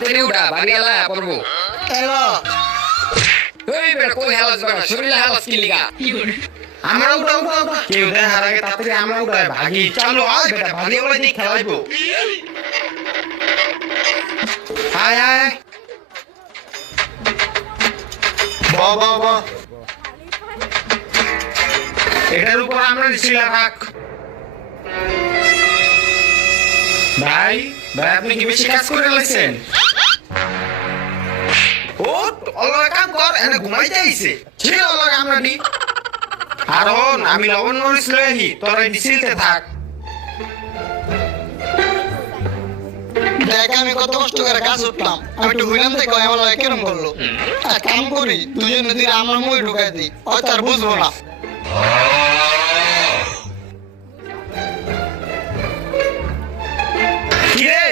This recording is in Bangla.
তাড়াতাড়ি উঠা বাড়ি এলা পড়বো এলো ওই বেটা কই হালাস বেটা শরীরে হালাস কি লিগা আমরা উঠা উঠা উঠা কেউ দেখার আগে তাড়াতাড়ি আমরা উঠাই ভাগি চলো আয় বেটা ভাগি ওলা দিয়ে খেলাইবো আয় আয় বাবা এটার উপর আমরা শিলা রাখ ভাই ভাই আপনি কি বেশি কাজ করে লাইছেন ও অলগা কাম কর এনে ঘুমাই যাইছে ছিল অলগা আমরা নি আরন আমি লবণ মরিচ লই আহি তোরা দিছিলতে থাক দেখ আমি কত কষ্ট করে কাজ উঠলাম আমি একটু হইলাম থেকে আমার লাগে কেরম করলো এক কাম করি দুজনে দিলে আমরা মই ঢুকাই দিই হয়তো আর বুঝবো না কি রে